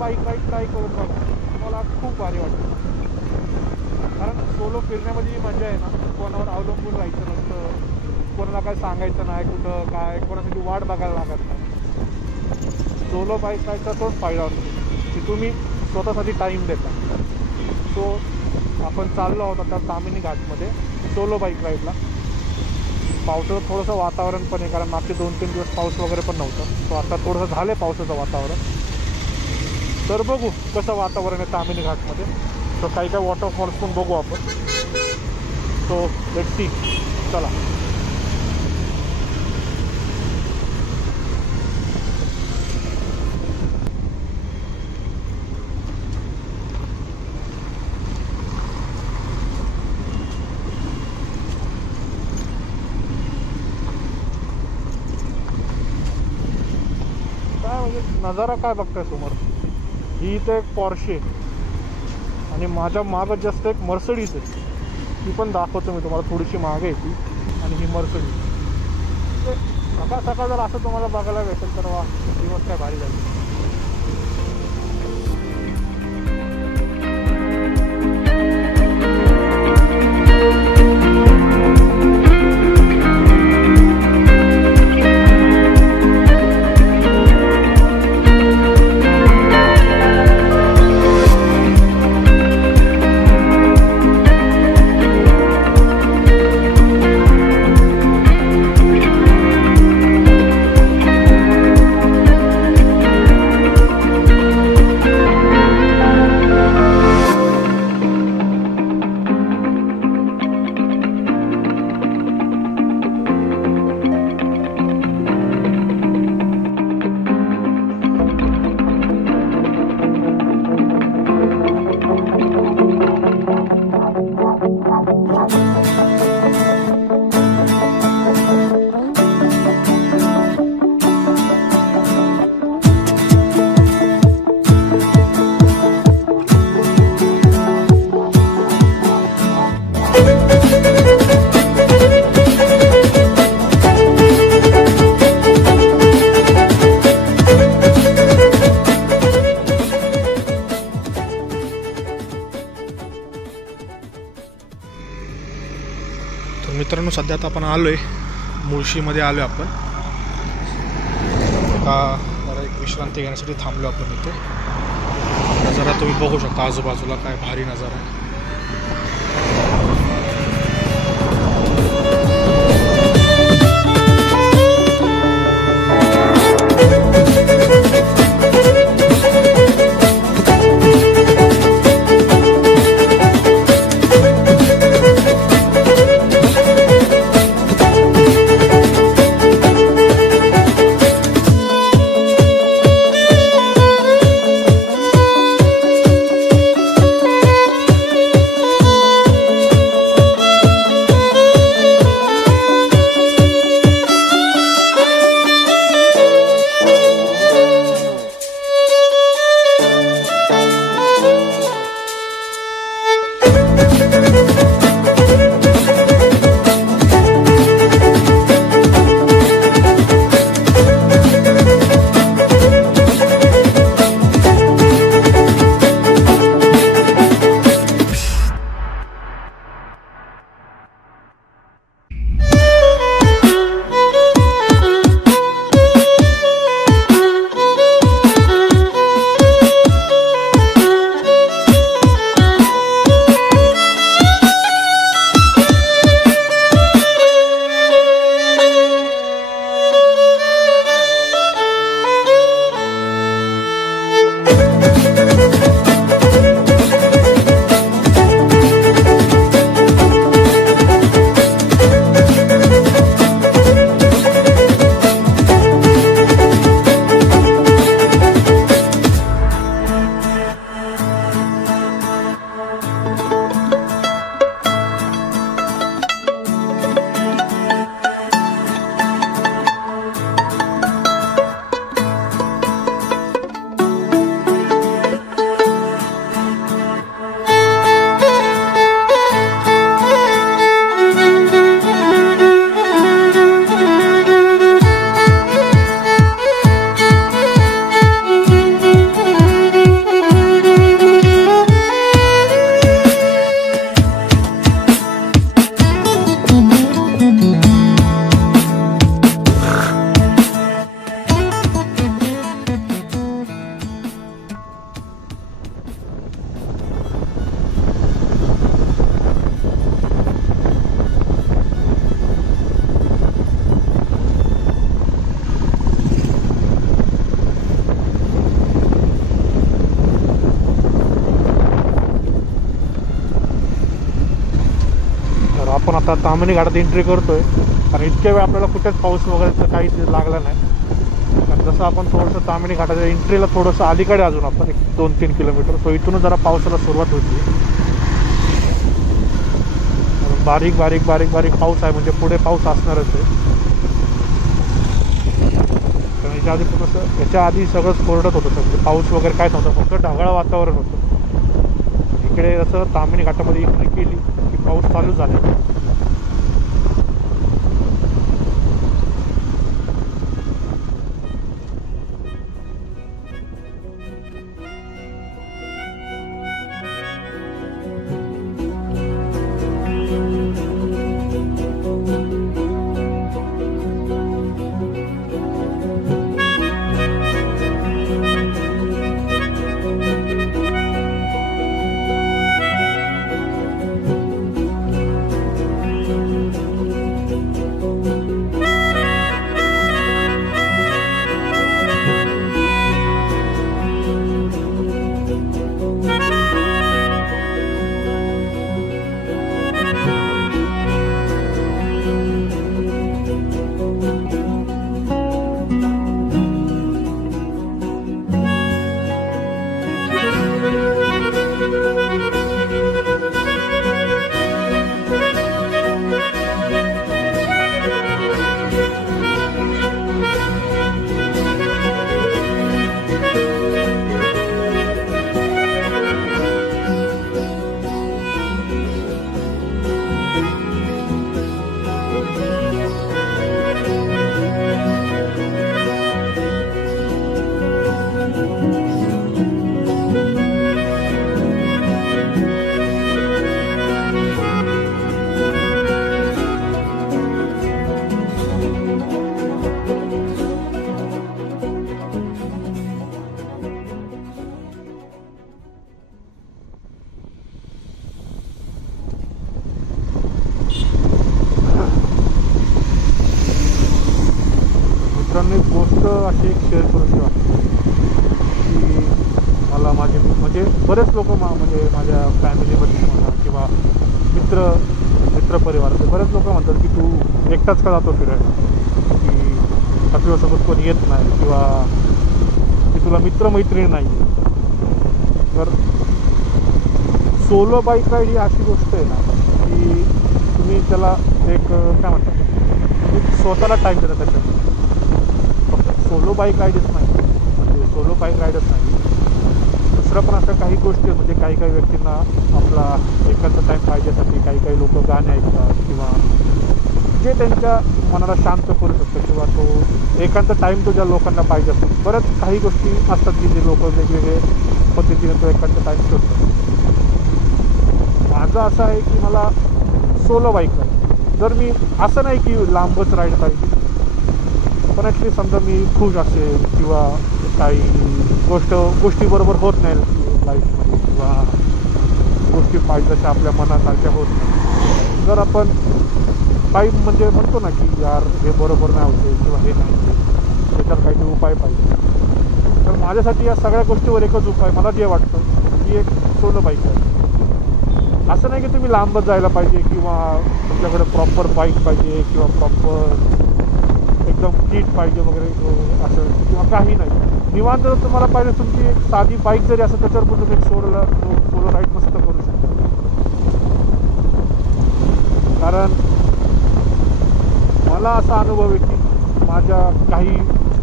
Bike ride try करून बघा, तुम्हाला खूप भारी वाटेल. कारण सोलो फिरण्यामध्ये जी मजा आहे ना, कोणावर अवलंबून राहायचं नसतं, कोणाला काय सांगायचं नाही, कुठं काय कोणासाठी वाट बघायला लागत नाही. सोलो बाईक राईडचा तोच फायदा असतो की तुम्ही स्वतःसाठी टाईम देता. सो आपण चाललो आहोत आता तामिनी घाटमध्ये सोलो बाईक राईडला. पावसाचं थोडंसं वातावरण पण आहे, कारण मागचे 2-3 दिवस पाऊस वगैरे पण नव्हतं. सो आता थोडंसं झालं आहे पावसाचं वातावरण. तर बघू कसं वातावरण आहे तामिनी घाटमध्ये. सो काही काही वॉटरफॉल्स पण बघू आपण. सो लेट्स सी, चला. नजारा काय बघताय समोर, ही इथं एक पॉर्शे आणि माझ्या मागं जस्ट एक मर्सडीज आहे. ती पण दाखवतो मी तुम्हाला, थोडीशी मागे आहे ती. आणि ही मर्सडीज सकाळ सकाळ जर असं तुम्हाला बघायला भेटेल तर वा, दिवस काय भारी झाली. मित्रांनो, सध्या आता आपण आलोय मुळशीमध्ये आलोय आपण. जरा एक विश्रांती घेण्यासाठी थांबलो आपण इथे. नजारा तुम्ही बघू शकता आजूबाजूला, काय भारी नजारा आहे. आता ताम्हिणी घाटात एंट्री करतोय. कारण इतक्या वेळ आपल्याला कुठेच पाऊस वगैरे काहीच लागला नाही. कारण जसं आपण थोडंसं ताम्हिणी घाटाच्या एंट्रीला थोडंसं अलीकडे अजून आपण एक 2-3 किलोमीटर, सो इथूनच जरा पावसाला सुरुवात होती. बारीक बारीक बारीक बारीक पाऊस आहे, म्हणजे पुढे पाऊस असणारच आहे. कारण याच्या आधी सगळंच कोरडत होतं, म्हणजे पाऊस वगैरे काय नव्हतं, फक्त ढगाळ वातावरण होतं. इकडे जसं ताम्हिणी घाटामध्ये एंट्री केली की पाऊस चालू झाला. मित्रांनो, एक गोष्ट अशी एक शेअर करूशी वाटते की मला म्हणजे बरेच लोक म्हणजे माझ्या फॅमिलीमध्ये म्हणा किंवा मित्रपरिवारातले बरेच लोक म्हणतात की तू एकटाच का जातो फिरायला, की तुझ्यासोबत कोणी येत नाही किंवा की तुला मित्रमैत्रिणी नाही. तर सोलो बाईक राईड ही अशी गोष्ट आहे ना की तुम्ही त्याला एक काय म्हणतात, तुम्ही स्वतःला टाईम देता त्याच्यात. सोलो बाईक राईडच नाही, म्हणजे सोलो बाईक राईडच नाही, दुसरं पण अशा काही गोष्टी म्हणजे काही व्यक्तींना आपला एकांत टाईम पाहिजेसाठी काही लोक गाणे ऐकतात किंवा जे त्यांच्या मनाला शांत करू शकतं किंवा तो एकांत टाईम तो ज्या लोकांना पाहिजे असतो. बऱ्याच काही गोष्टी असतात की जे लोक वेगवेगळे पद्धतीने तो एकांत टाईम शोधतात. माझं असं आहे की मला सोलो बाईक राईड, जर मी असं नाही की लांबच राईड पाहिजे, पण ॲटलीस्ट समजा मी खुश असेल किंवा काही गोष्टीबरोबर होत नाही लाईफमध्ये किंवा गोष्टी पाहिजे तशा आपल्या मनासारख्या होत नाही, जर आपण काही म्हणजे म्हणतो ना की यार हे बरोबर नाही होते किंवा हे नाही, त्याच्यावर काहीतरी उपाय पाहिजे. तर माझ्यासाठी या सगळ्या गोष्टीवर एकच उपाय मला जे वाटतं की एक सोलो बाईक आहे. असं नाही की तुम्ही लांबच जायला पाहिजे किंवा तुमच्याकडे प्रॉपर बाईक पाहिजे किंवा प्रॉपर एकदम किट पाहिजे वगैरे असं किंवा काही नाही. निवांत जर तुम्हाला पाहिजे तुमची एक साधी बाईक जरी असेल त्याच्यावर पण तुम्ही एक सोलो राईड मस्त करू शकता. कारण मला असा अनुभव आहे की माझ्या काही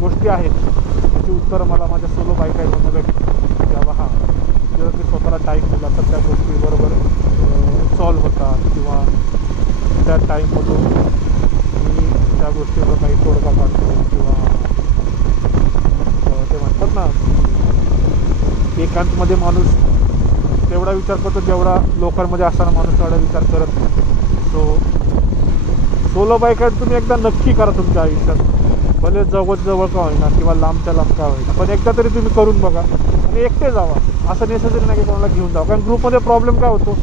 गोष्टी आहेत त्याची उत्तरं मला माझ्या सोलो बाईक राईडमधून भेटली की बाबा हां, जर मी स्वतःला टाईम दिला तर त्या गोष्टी बरोबर सॉल्व्ह होतात किंवा त्या टाईममधून मी त्या गोष्टीवर काही तोडगा काढतो किंवा ते म्हणतात ना एकांतमध्ये माणूस तेवढा विचार करतो जेवढा लोकांमध्ये असताना माणूस तेवढा विचार करत नाही. सो सोलो बाईक राईड तुम्ही एकदा नक्की करा तुमच्या आयुष्यात, भले जवळ का होईना किंवा लांबच्या लांब का होईना, पण एकदा तरी तुम्ही करून बघा आणि एकटे जावा. असं नेसेसरी नाही की कोणाला घेऊन जावं, कारण ग्रुपमध्ये प्रॉब्लेम काय होतो,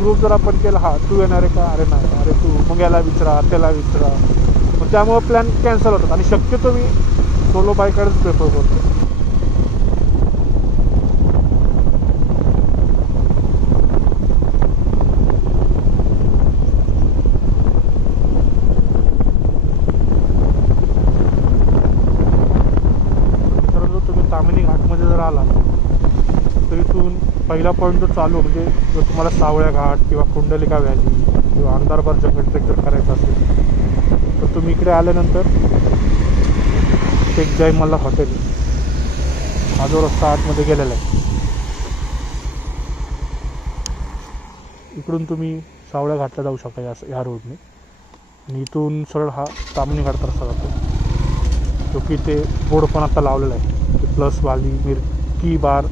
ग्रुप जर आपण केला हा तू येणार आहे का, अरे नाही, अरे तू मग याला विचारा त्याला विचारा, मग त्यामुळं प्लॅन कॅन्सल होतात. आणि शक्यतो मी सोलो बाईक राईडच प्रेफर करतो. तर इथून पहिला पॉईंट जो चालू म्हणजे जर तुम्हाला सावळ्या घाट किंवा कुंडलिका व्हॅली किंवा अंधारबार जंगल ट्रेक जर करायचा असेल तर तुम्ही इकडे आल्यानंतर टेक जय मल्हार हॉटेल हा जो रस्ता आतमध्ये गेलेला आहे इकडून तुम्ही सावळ्या घाटला जाऊ शकता या रोडने आणि इथून सरळ हा तामणी घाट रस्ता जातो जो की ते बोर्ड पण आता लावलेला आहे प्लस वाली मिरकी बार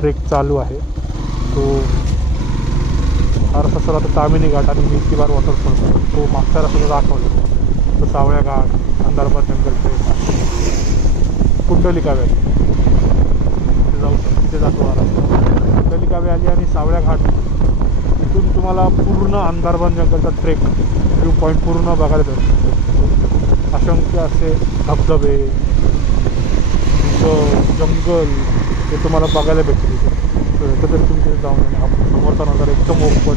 ट्रेक चालू आहे तो हा रस्ता सर आता तामिनी घाट आणि मिरकी बार वॉटरफॉल तो मागचा रस्ता दाखवला तो सावळ्या घाट अंधारबार जंगल ट्रेक कुंडलिका व्हॅली तिथे जाऊ शकतो तिथे जातो हा रस्ता कुंडलिका व्हॅली आणि सावळ्या घाट इथून तुम्हाला पूर्ण अंधारबार जंगलचा ट्रेक व्ह्यू पॉईंट पूर्ण बघायला भेटतो असंख्य असे धबधबे जंगल हे तुम्हाला बघायला भेटतील इथे एकंदरीत तुम्ही तिथे जाऊन समोरचा नजारा एकदम ओपन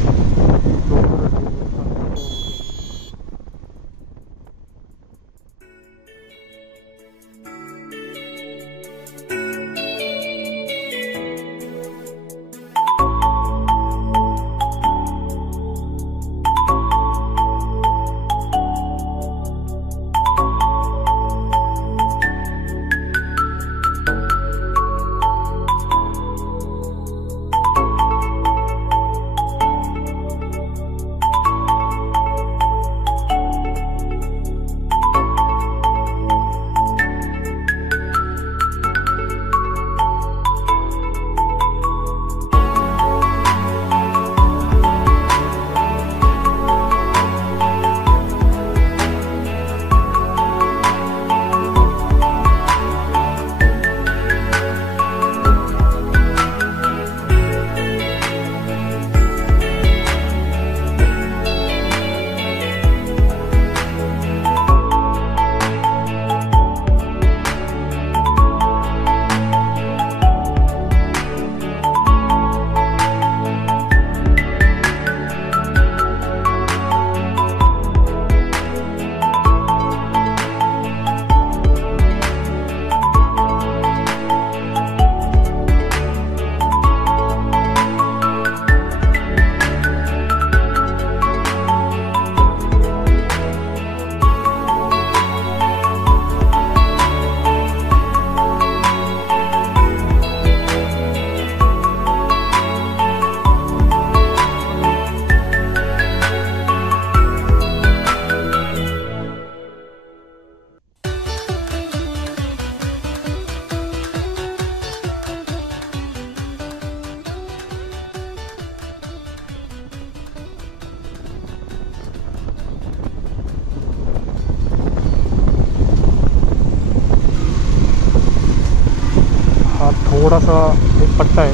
थोडासा एक पट्टा आहे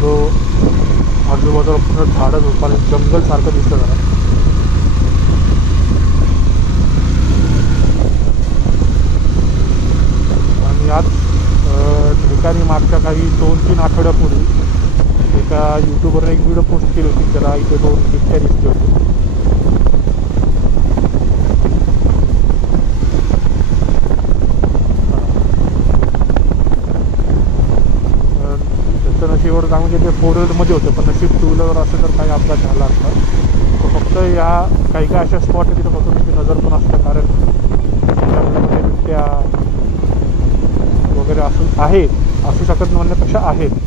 जो आजूबाजूला पूर्ण झाडं झोपाले जंगलसारखं दिसतं जरा आणि याच ठिकाणी मागच्या काही 2-3 आठवड्यापूर्वी एका यूट्यूबरने एक व्हिडिओ पोस्ट केली होती त्याला इथे 2 बिबट्या दिसले होते एवढं सांगून ते 4 व्हीलरमध्ये होते पण नशीब 2 व्हीलरवर असेल तर काही अपघात झाला असता तर फक्त या काही अशा स्पॉट आहे तिथं फक्त तुमची नजर पण असतं कारण जंगलामध्ये बिबट्या वगैरे असू शकत म्हणण्यापेक्षा आहेत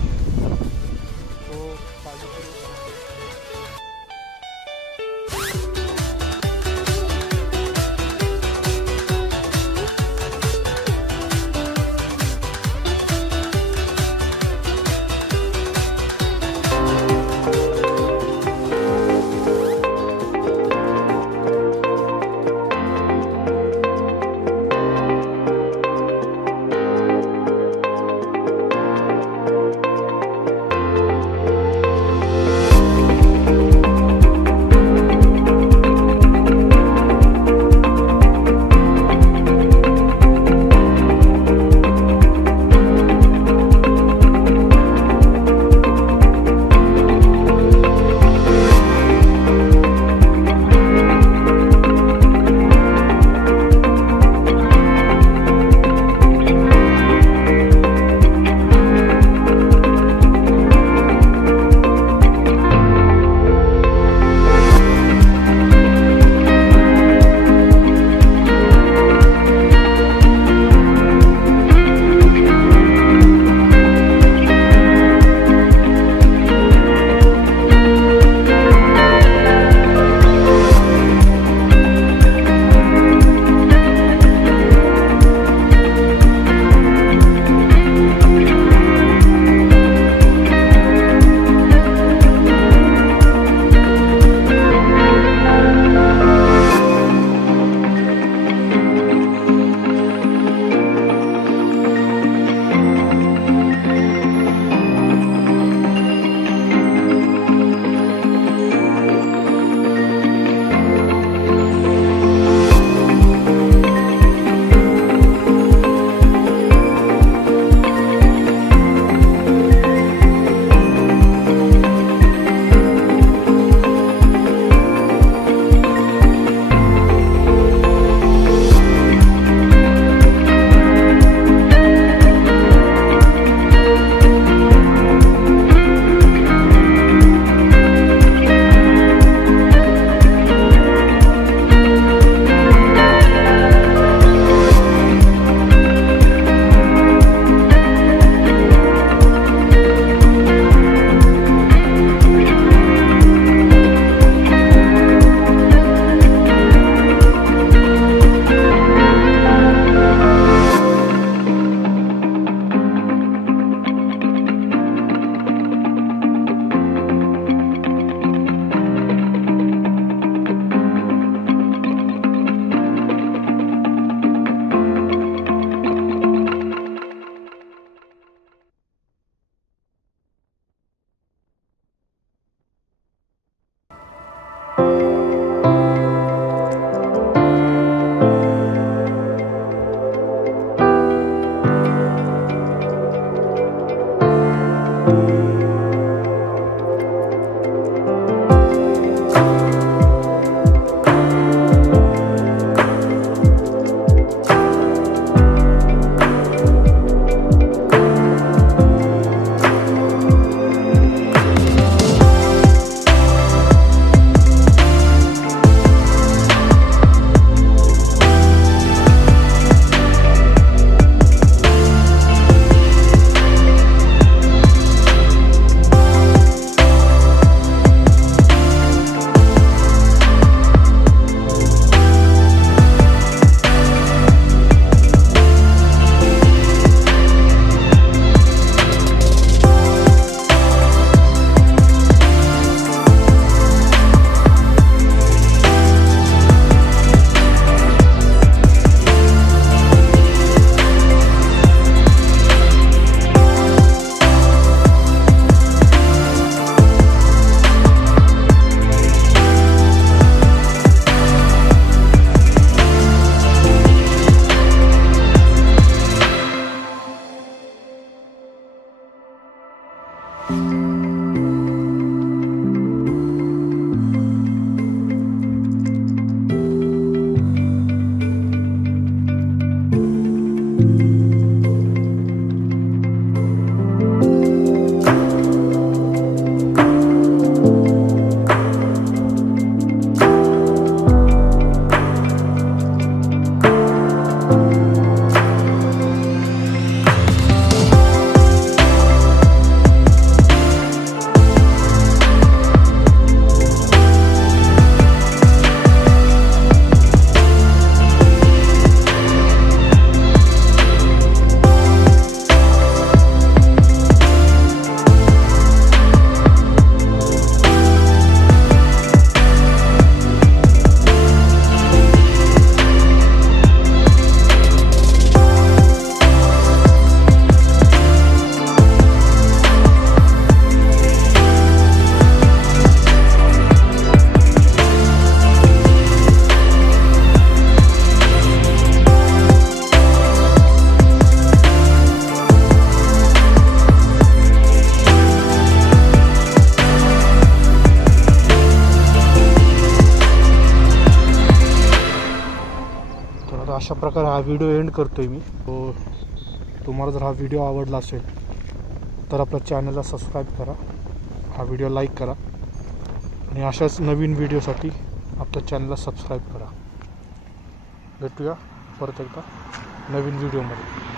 अशा प्रकारे हा व्हिडिओ एंड करतोय मी. तुम्हाला जर हा व्हिडिओ आवडला असेल तर आपल्या चॅनलला सबस्क्राईब करा, हा व्हिडिओ लाईक करा आणि अशाच नवीन व्हिडिओसाठी आपल्या चॅनलला सबस्क्राईब करा. भेटूया परत एकदा नवीन व्हिडिओमध्ये.